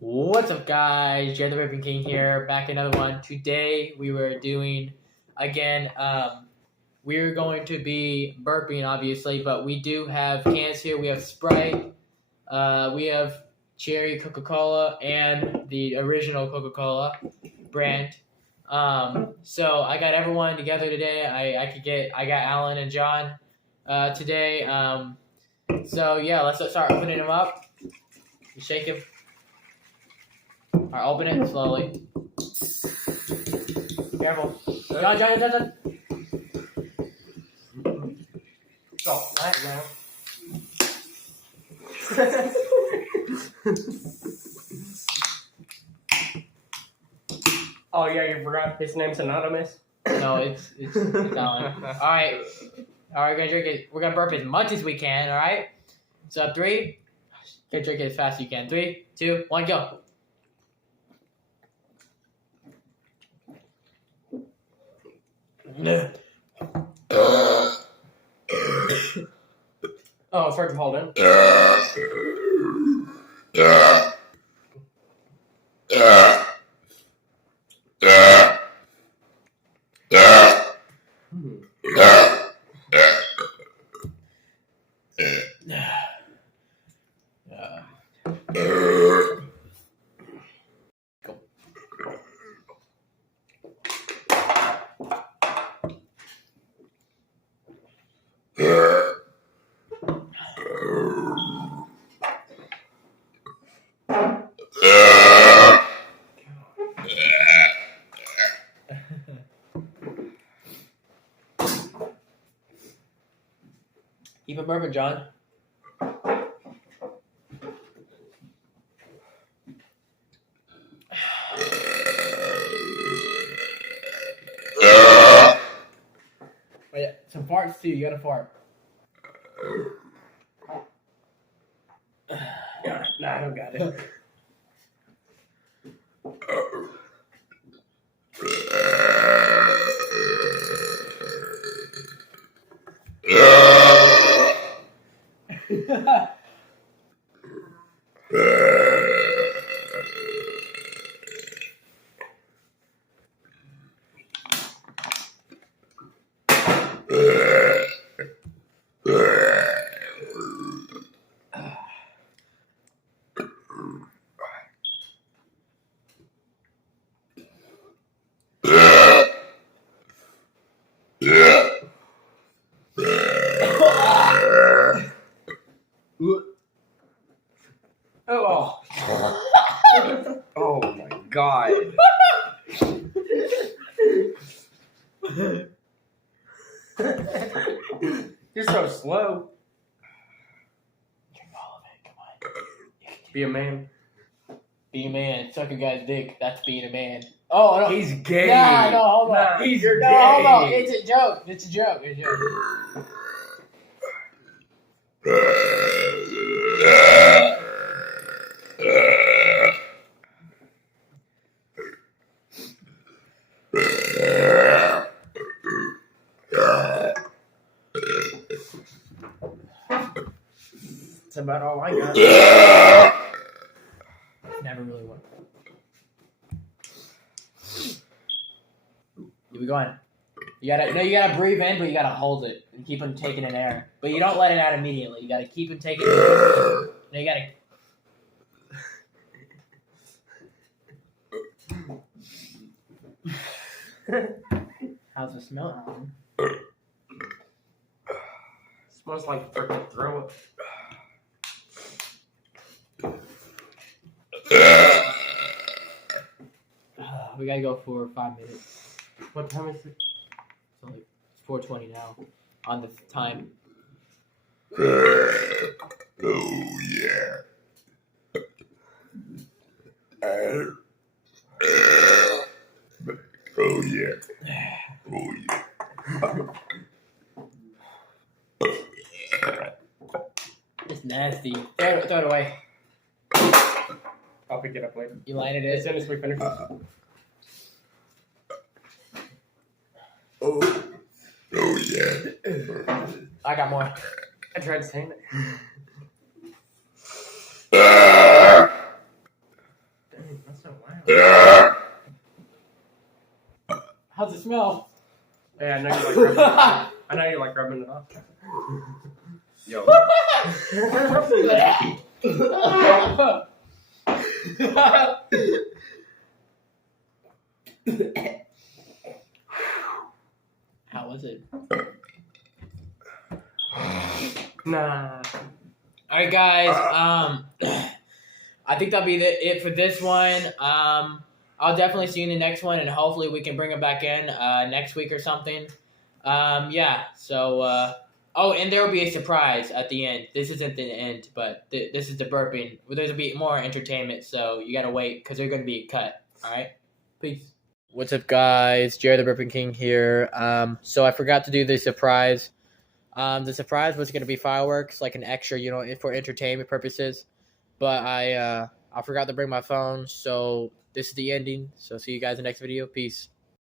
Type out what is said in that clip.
What's up, guys? Jared the Burping King here, back another one. Today we were doing again. We're going to be burping, obviously, but we do have cans here. We have Sprite, we have Cherry Coca-Cola, and the original Coca-Cola brand. So I got everyone together today. I got Alan and John today. So yeah, let's start opening them up. You shake him. Alright, open it slowly. Careful. John. Oh, that now. Oh yeah, you forgot his name's anonymous. No, it's Alan. Alright, we're gonna drink it. We're gonna burp as much as we can. All right. So 3. You can drink it as fast as you can. 3, 2, 1, go. Oh, it's hard to hold in. Keep it burping, John. Oh, yeah. Some farts too. You gotta fart. Nah, I don't got it. Oh. Oh my god. You're so slow. Drink all of it. Come on. Be a man. Be a man. Suck a guy's dick. That's being a man. Oh no. He's gay. Nah, no, hold on. Nah, you're No, gay. hold on. It's a joke. It's a joke. It's a joke. That's about all I got. Never really worked. Keep it going. You gotta breathe in, but you gotta hold it and keep on taking in air. But you don't let it out immediately. You gotta keep on taking it. No, you gotta. How's the smell, Alan? Smells like freaking throw up. We gotta go for 5 minutes. What time is it? It's only 4:20 now on the time. Oh yeah. Oh yeah. Oh yeah. It's nasty. Throw it away. I'll pick it up later. You lighted As it. soon as we finish. Oh yeah. I got more. I tried saying it. How's it smell? Hey, I know you like rubbing it off. I know you like rubbing it off. Yo. How was it? Nah. All right, guys. I think that'll be it for this one. I'll definitely see you in the next one, and hopefully we can bring it back in next week or something. Yeah. So. Oh, and there will be a surprise at the end. This isn't the end, but this is the burping. There's gonna be more entertainment, so you gotta wait because they're gonna be cut. All right. Peace. What's up, guys? Jared the Burping King here. So I forgot to do the surprise. The surprise was going to be fireworks, like an extra, for entertainment purposes. But I forgot to bring my phone, so this is the ending. So see you guys in the next video. Peace.